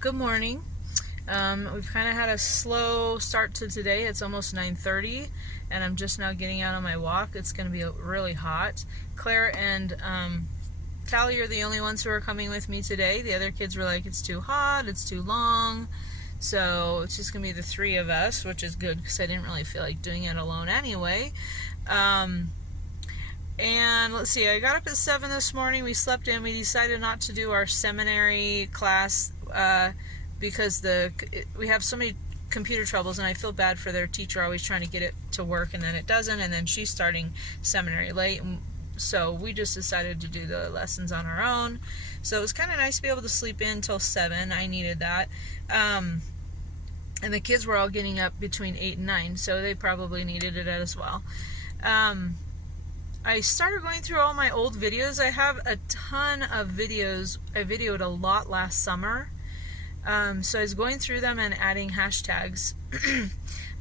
Good morning. We've kind of had a slow start to today. It's almost 9:30 and I'm just now getting out on my walk. It's going to be really hot. Claire and Callie are the only ones who are coming with me today. The other kids were like, it's too hot, it's too long. So it's just going to be the three of us, which is good because I didn't really feel like doing it alone anyway. And let's see, I got up at 7 this morning. We slept in. We decided not to do our seminary class because we have so many computer troubles, and I feel bad for their teacher always trying to get it to work, and then it doesn't, and then she's starting seminary late. And so we just decided to do the lessons on our own. So it was kind of nice to be able to sleep in till 7. I needed that. And the kids were all getting up between 8 and 9, so they probably needed it as well. I started going through all my old videos. I have a ton of videos. I videoed a lot last summer. So I was going through them and adding hashtags.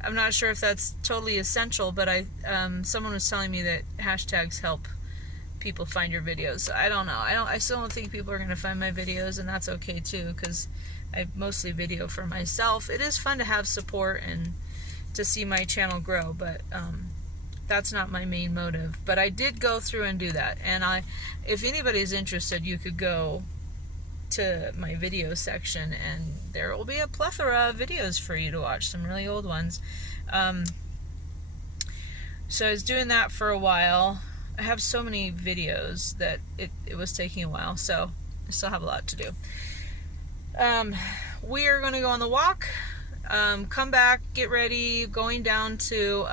I'm not sure if that's totally essential, but someone was telling me that hashtags help people find your videos. So I don't know. I still don't think people are going to find my videos, and that's okay too, because I mostly video for myself. It is fun to have support and to see my channel grow, but that's not my main motive. But I did go through and do that, and if anybody's interested, you could go to my video section and there will be a plethora of videos for you to watch, some really old ones. So I was doing that for a while. I have so many videos that it was taking a while, so I still have a lot to do. We are going to go on the walk, come back, get ready, going down to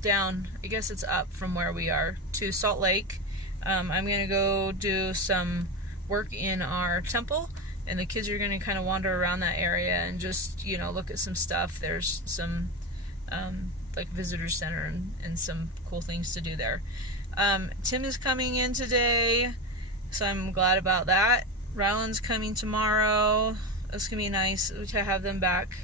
down, I guess it's up from where we are, to Salt Lake. I'm going to go do some work in our temple, and the kids are going to kind of wander around that area and just, look at some stuff. There's some, like visitor center and some cool things to do there. Tim is coming in today, so I'm glad about that. Ryland's coming tomorrow. It's going to be nice to have them back.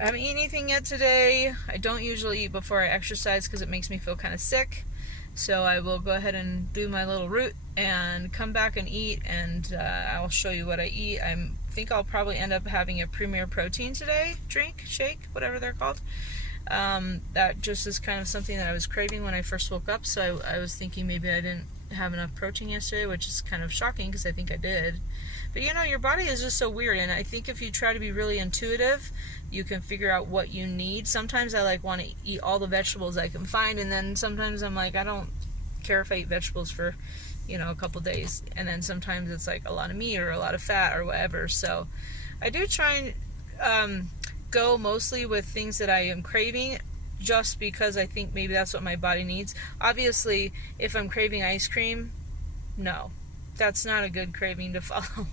I haven't eaten anything yet today. I don't usually eat before I exercise because it makes me feel kind of sick. So I will go ahead and do my little route and come back and eat, and I'll show you what I eat. I think I'll probably end up having a Premier Protein today, drink, shake, whatever they're called. That just is kind of something that I was craving when I first woke up, so I was thinking maybe I didn't have enough protein yesterday, which is kind of shocking because I think I did. But your body is just so weird, and I think if you try to be really intuitive, you can figure out what you need. Sometimes I want to eat all the vegetables I can find, and then sometimes I'm like, I don't care if I eat vegetables for a couple days, and then sometimes it's like a lot of meat or a lot of fat or whatever. So I do try and go mostly with things that I am craving, just because I think maybe that's what my body needs. Obviously, if I'm craving ice cream, no, that's not a good craving to follow.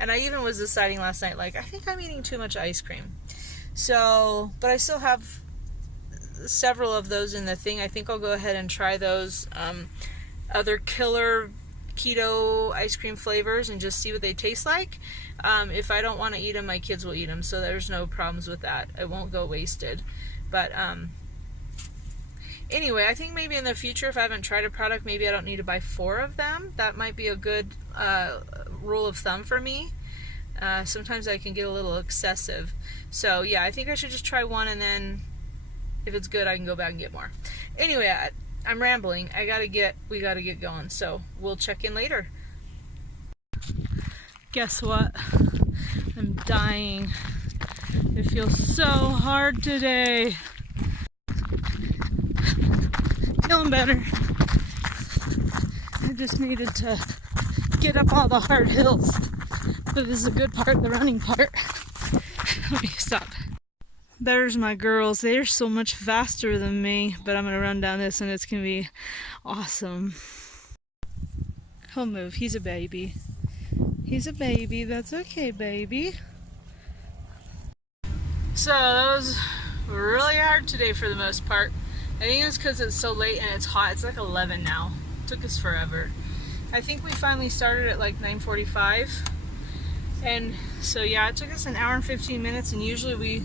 And I even was deciding last night, I think I'm eating too much ice cream. So, but I still have several of those in the thing. I think I'll go ahead and try those other killer keto ice cream flavors and just see what they taste like. If I don't want to eat them, my kids will eat them, so there's no problems with that. It won't go wasted. But anyway, I think maybe in the future, if I haven't tried a product, maybe I don't need to buy 4 of them. That might be a good rule of thumb for me. Sometimes I can get a little excessive. So yeah, I think I should just try one, and then if it's good, I can go back and get more. Anyway, I'm rambling. We gotta get going. So we'll check in later. Guess what? I'm dying. It feels so hard today. Feeling better. I just needed to get up all the hard hills. But this is a good part, the running part. Let me stop. There's my girls. They're so much faster than me, but I'm going to run down this and it's going to be awesome. He'll move. He's a baby. He's a baby. That's okay, baby. So that was really hard today for the most part. I think it's because it's so late and it's hot. It's like 11 now. It took us forever. I think we finally started at like 9:45. And so yeah, it took us an hour and 15 minutes, and usually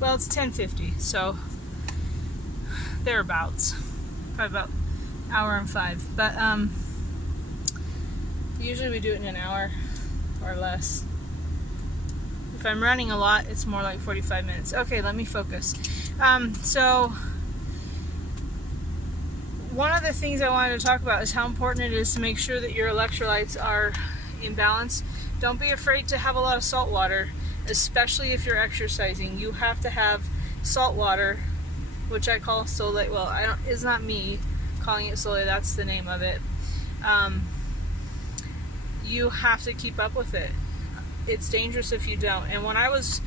it's 10:50, so thereabouts. Probably about hour and 5. But Usually we do it in an hour or less. If I'm running a lot, it's more like 45 minutes. Okay, let me focus. So one of the things I wanted to talk about is how important it is to make sure that your electrolytes are in balance. Don't be afraid to have a lot of salt water, especially if you're exercising. You have to have salt water, which I call Solate. Well, it's not me calling it Solate, that's the name of it. You have to keep up with it. It's dangerous if you don't. And when I was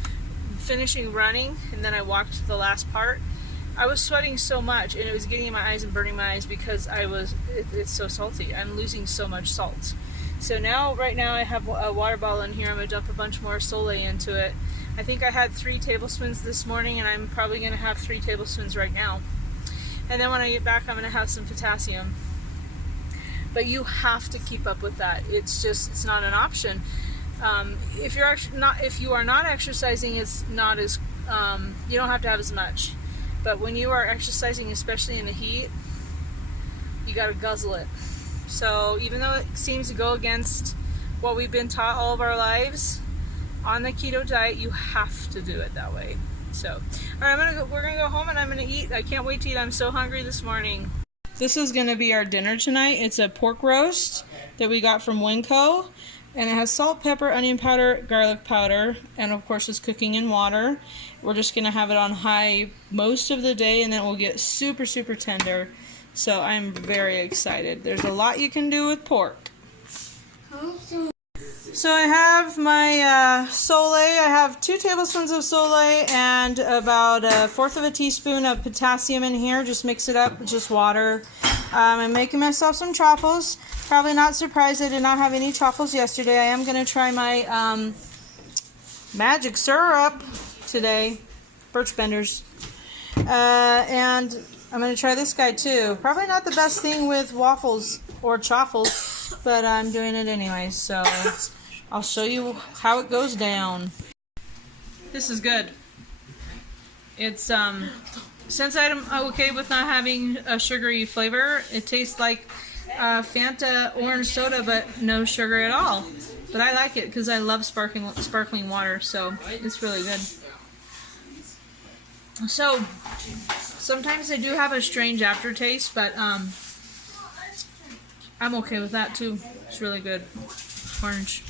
finishing running and then I walked the last part, I was sweating so much and it was getting in my eyes and burning my eyes because it's so salty. I'm losing so much salt. So now, right now, I have a water bottle in here. I'm going to dump a bunch more Solate into it. I think I had 3 tablespoons this morning, and I'm probably going to have 3 tablespoons right now. And then when I get back, I'm going to have some potassium. But you have to keep up with that. It's not an option. If you are not exercising, it's not as, you don't have to have as much. But when you are exercising, especially in the heat, you got to guzzle it. So even though it seems to go against what we've been taught all of our lives, on the keto diet, you have to do it that way. So, all right, we're gonna go home and I'm gonna eat. I can't wait to eat. I'm so hungry this morning. This is gonna be our dinner tonight. It's a pork roast that we got from Winco, and it has salt, pepper, onion powder, garlic powder, and of course it's cooking in water. We're just gonna have it on high most of the day, and then it will get super, super tender. So I'm very excited. There's a lot you can do with pork. So I have my Solate. I have 2 tablespoons of Solate and about 1/4 of a teaspoon of potassium in here. Just mix it up with just water. I'm making myself some Chaffles. Probably not surprised I did not have any Chaffles yesterday. I am going to try my magic syrup today. Birch Benders. And I'm going to try this guy too. Probably not the best thing with waffles or chaffles, but I'm doing it anyway, so I'll show you how it goes down. This is good. It's, since I'm okay with not having a sugary flavor, it tastes like Fanta orange soda, but no sugar at all. But I like it because I love sparkling water, so it's really good. So, sometimes they do have a strange aftertaste, but I'm okay with that too. It's really good. Orange.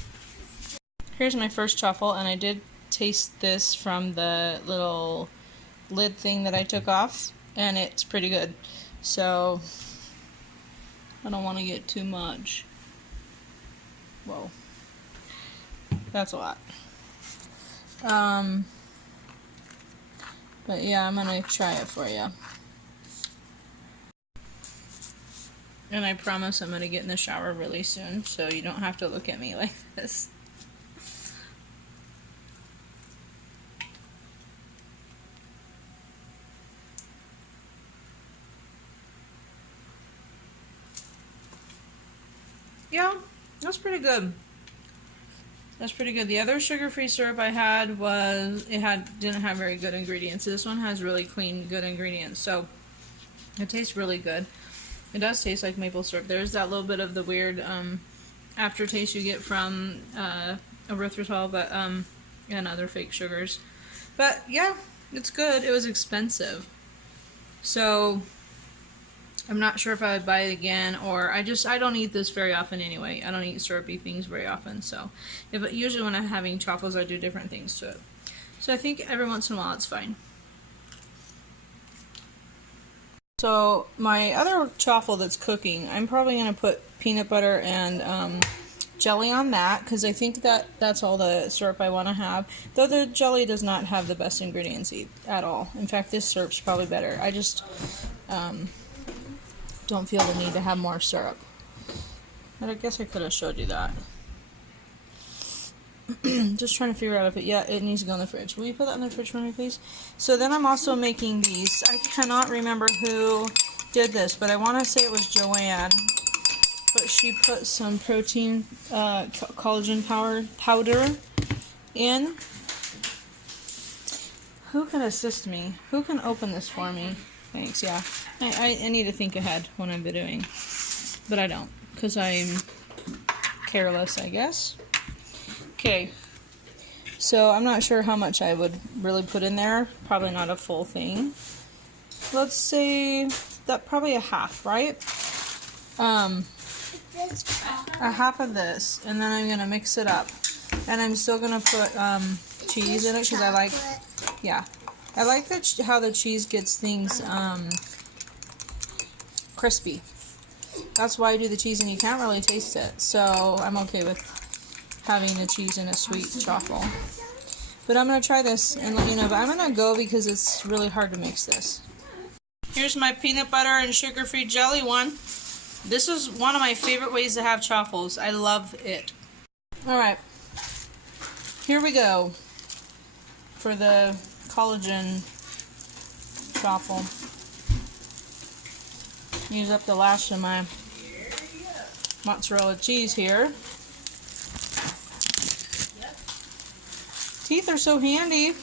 Here's my first Chaffle, and I did taste this from the little lid thing that I took off, and it's pretty good. So, I don't want to get too much. Whoa. That's a lot. But yeah, I'm gonna try it for you. And I promise I'm gonna get in the shower really soon, so you don't have to look at me like this. Yeah, that's pretty good. That's pretty good. The other sugar-free syrup I had didn't have very good ingredients. This one has really clean, good ingredients, so it tastes really good. It does taste like maple syrup. There's that little bit of the weird aftertaste you get from erythritol, but and other fake sugars. But yeah, it's good. It was expensive, so I'm not sure if I would buy it again, or I don't eat this very often anyway. I don't eat syrupy things very often, so usually when I'm having Chaffles, I do different things to it. So I think every once in a while it's fine. So my other Chaffle that's cooking, I'm probably going to put peanut butter and jelly on that, because I think that's all the syrup I want to have. Though the jelly does not have the best ingredients at all. In fact, this syrup's probably better. I just don't feel the need to have more syrup. But I guess I could have showed you that. Just trying to figure out if it needs to go in the fridge. Will you put that in the fridge for me, please? So then I'm also making these. I cannot remember who did this, but I want to say it was Joanne. But she put some protein collagen powder in. Who can assist me? Who can open this for me? Thanks, yeah. I need to think ahead when I'm videoing. But I don't, because I'm careless, I guess. Okay, so I'm not sure how much I would really put in there. Probably not a full thing. Let's say that probably a half, right? A half of this, and then I'm gonna mix it up, and I'm still gonna put cheese in it because I like, yeah, I like that how the cheese gets things crispy. That's why I do the cheese, and you can't really taste it, so I'm okay with having the cheese in a sweet chaffle. But I'm gonna try this and let you know. But I'm gonna go because it's really hard to mix this. Here's my peanut butter and sugar-free jelly one. This is one of my favorite ways to have chaffles. I love it. Alright, here we go for the collagen chaffle. Use up the last of my mozzarella cheese here. Teeth are so handy.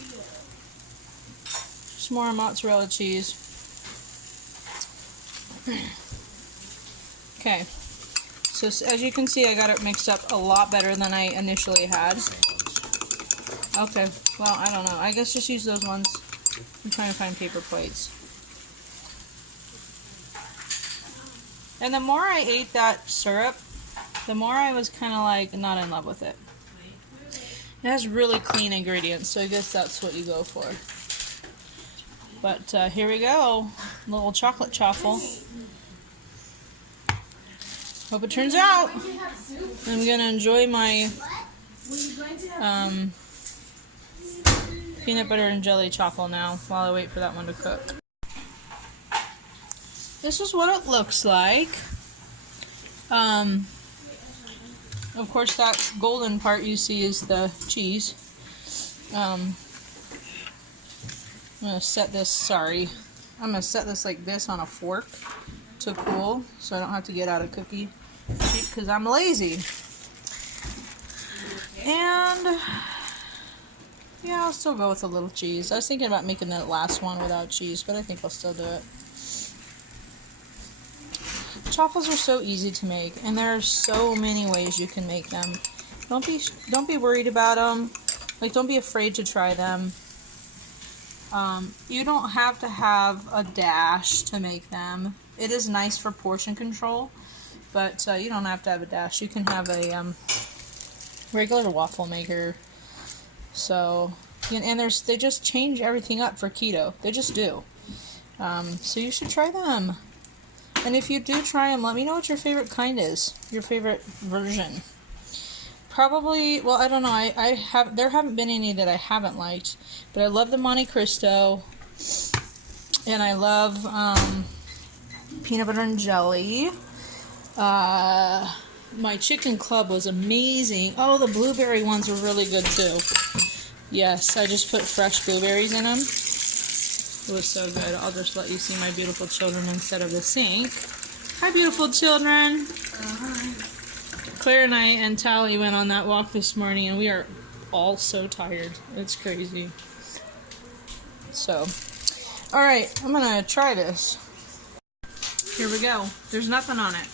Just more mozzarella cheese. Okay, so as you can see, I got it mixed up a lot better than I initially had. Okay, well, I don't know. I guess just use those ones. I'm trying to find paper plates. And the more I ate that syrup, the more I was kind of like not in love with it. It has really clean ingredients, so I guess that's what you go for. But here we go, little chocolate chaffle. Hope it turns out. I'm gonna enjoy my peanut butter and jelly chaffle now while I wait for that one to cook. This is what it looks like. Of course, that golden part you see is the cheese. I'm gonna set this, I'm gonna set this like this on a fork to cool so I don't have to get out a cookie sheet because I'm lazy. And yeah, I'll still go with a little cheese. I was thinking about making that last one without cheese, but I think I'll still do it. Chaffles are so easy to make, and there are so many ways you can make them. Don't be worried about them. Like, don't be afraid to try them. You don't have to have a dash to make them. It is nice for portion control, but you don't have to have a dash. You can have a regular waffle maker. So, and they just change everything up for keto. They just do. So you should try them. And if you do try them, let me know what your favorite kind is. Your favorite version. Probably, well, I don't know. There haven't been any that I haven't liked, but I love the Monte Cristo, and I love peanut butter and jelly. My chicken club was amazing. Oh, the blueberry ones were really good too. Yes, I just put fresh blueberries in them. It was so good. I'll just let you see my beautiful children instead of the sink. Hi, beautiful children. Claire and I and Tally went on that walk this morning, and we are all so tired. It's crazy. So, alright, I'm going to try this. Here we go. There's nothing on it.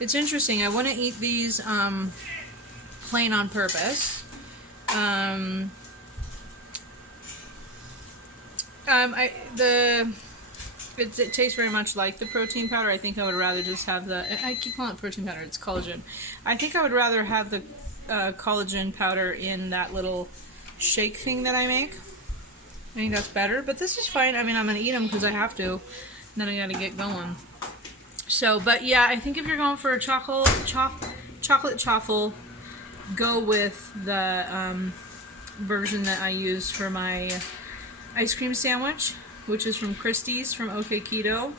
It's interesting. I wouldn't eat these plain on purpose. It tastes very much like the protein powder. I think I would rather just have I keep calling it protein powder, it's collagen. I think I would rather have the collagen powder in that little shake thing that I make. I think that's better, but this is fine. I mean, I'm going to eat them because I have to. Then I got to get going. So, but yeah, I think if you're going for a chocolate chaffle, go with the version that I use for my ice cream sandwich, which is from Christie's from OK Keto.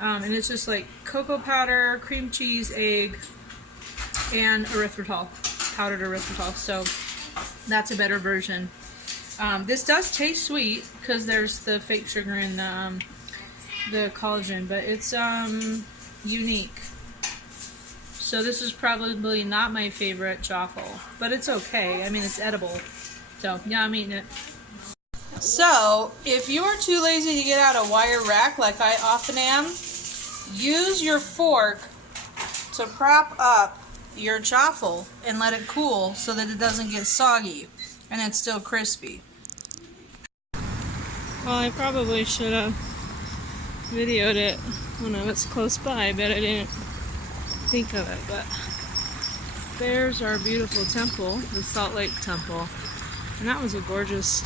And it's just like cocoa powder, cream cheese, egg, and erythritol, powdered erythritol. So that's a better version. This does taste sweet because there's the fake sugar in the collagen, but it's unique. So this is probably not my favorite chaffle, but it's okay. I mean, it's edible. So, yeah, I'm eating it. So, if you are too lazy to get out a wire rack like I often am, use your fork to prop up your chaffle and let it cool so that it doesn't get soggy and it's still crispy. Well, I probably should have videoed it when I was close by, but I didn't think of it. But there's our beautiful temple, the Salt Lake Temple, and that was a gorgeous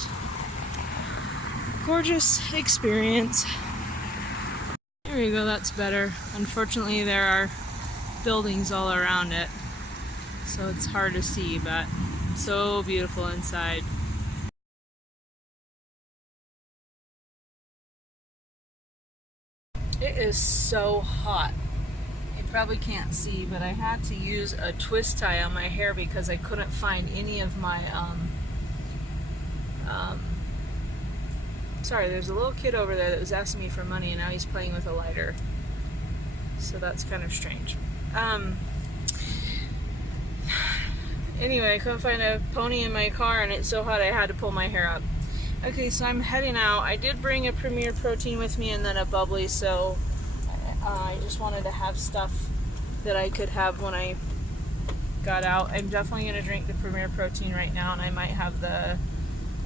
experience. There you go, that's better. Unfortunately, there are buildings all around it, so it's hard to see, but so beautiful inside. It is so hot. You probably can't see, but I had to use a twist tie on my hair because I couldn't find any of my sorry, there's a little kid over there that was asking me for money and now he's playing with a lighter. So that's kind of strange. Anyway, I couldn't find a pony in my car and it's so hot I had to pull my hair up. Okay, so I'm heading out. I did bring a Premier Protein with me and then a bubbly, so I just wanted to have stuff that I could have when I got out. I'm definitely going to drink the Premier Protein right now, and I might have the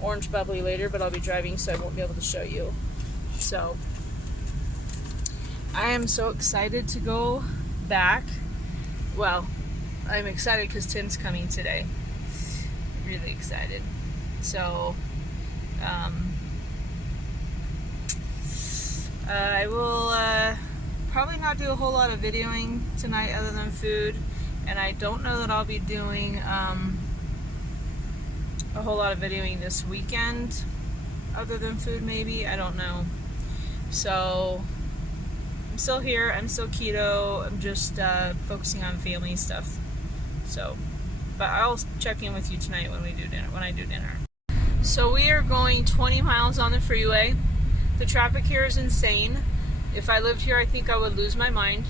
orange bubbly later, but I'll be driving so I won't be able to show you. So I am so excited to go back. Well, I'm excited because Tim's coming today. Really excited. So I will probably not do a whole lot of videoing tonight other than food, and I don't know that I'll be doing a whole lot of videoing this weekend other than food, maybe. I don't know. So I'm still here. I'm still keto. I'm just focusing on family stuff. So, but I'll check in with you tonight when we do dinner. When I do dinner. So we are going 20 miles on the freeway. The traffic here is insane. If I lived here, I think I would lose my mind.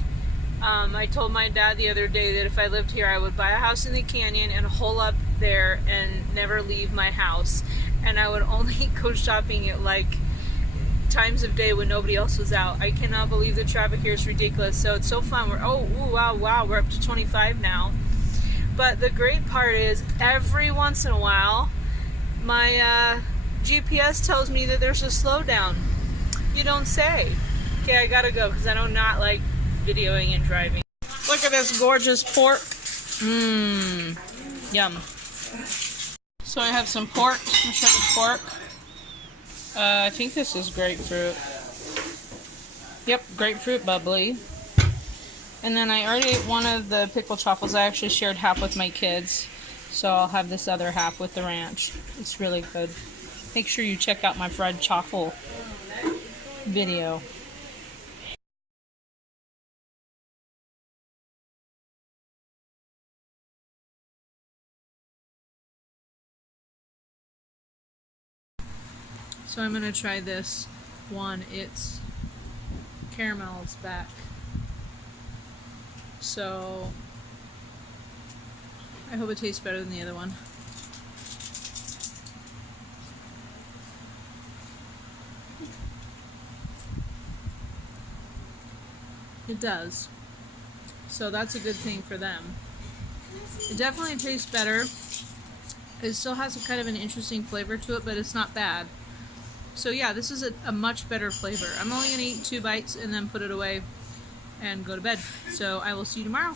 I told my dad the other day that if I lived here, I would buy a house in the canyon and hole up there and never leave my house. And I would only go shopping at like times of day when nobody else was out. I cannot believe the traffic here is ridiculous. So it's so fun. Wow, we're up to 25 now. But the great part is every once in a while, my GPS tells me that there's a slowdown. You don't say. Okay, I gotta go because I do not like videoing and driving. Look at this gorgeous pork. Yum. So I have some pork, some shredded pork. I think this is grapefruit. Yep, grapefruit bubbly. And then I already ate one of the pickled chaffles. I actually shared half with my kids. So I'll have this other half with the ranch. It's really good. Make sure you check out my fried chaffle video. So I'm going to try this one. It's caramel's back. So I hope it tastes better than the other one. It does. So that's a good thing for them. It definitely tastes better. It still has a kind of an interesting flavor to it, but it's not bad. So yeah, this is a much better flavor. I'm only going to eat 2 bites and then put it away and go to bed. So I will see you tomorrow.